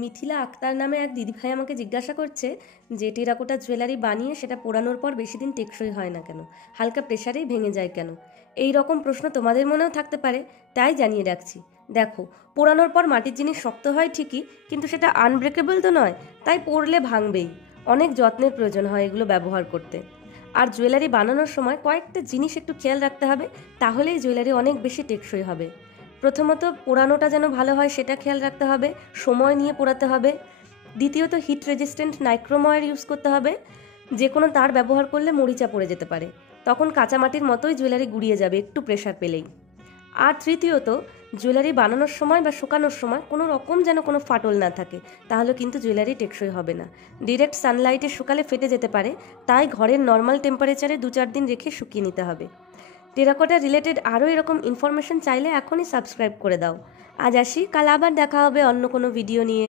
মিথিলা আক্তার নামে এক দিদিভাই আমাকে জিজ্ঞাসা করছে যে টেরাকোটা জুয়েলারি বানিয়ে সেটা পোড়ানোর পর বেশি দিন টেকসই হয় না কেন, হালকা প্রেসারেই ভেঙে যায় কেন। এই রকম প্রশ্ন তোমাদের মনেও থাকতে পারে, তাই জানিয়ে রাখছি। দেখো, পোড়ানোর পর মাটির জিনিস শক্ত হয় ঠিকই, কিন্তু সেটা আনব্রেকেবল তো নয়, তাই পড়লে ভাঙবেই। অনেক যত্নের প্রয়োজন হয় এগুলো ব্যবহার করতে। আর জুয়েলারি বানানোর সময় কয়েকটা জিনিস একটু খেয়াল রাখতে হবে, তাহলেই জুয়েলারি অনেক বেশি টেকসই হবে। প্রথমত, পোড়ানোটা যেন ভালো হয় সেটা খেয়াল রাখতে হবে, সময় নিয়ে পোড়াতে হবে। দ্বিতীয়ত, হিট রেজিস্ট্যান্ট নাইক্রোময়ের ইউজ করতে হবে। যে কোনো তার ব্যবহার করলে মরিচা পড়ে যেতে পারে, তখন কাঁচামাটির মতোই জুয়েলারি গুঁড়িয়ে যাবে একটু প্রেশার পেলেই। আর তৃতীয়ত, জুয়েলারি বানানোর সময় বা শুকানোর সময় কোনো রকম যেন কোনো ফাটল না থাকে, তাহলে কিন্তু জুয়েলারি টেকসই হবে না। ডিরেক্ট সানলাইটে শুকালে ফেটে যেতে পারে, তাই ঘরের নর্মাল টেম্পারেচারে 2-4 দিন রেখে শুকিয়ে নিতে হবে। টেরাকোটা রিলেটেড আরও এরকম ইনফরমেশন চাইলে এখনই সাবস্ক্রাইব করে দাও। আজ আসি, কাল আবার দেখা হবে অন্য কোনো ভিডিও নিয়ে।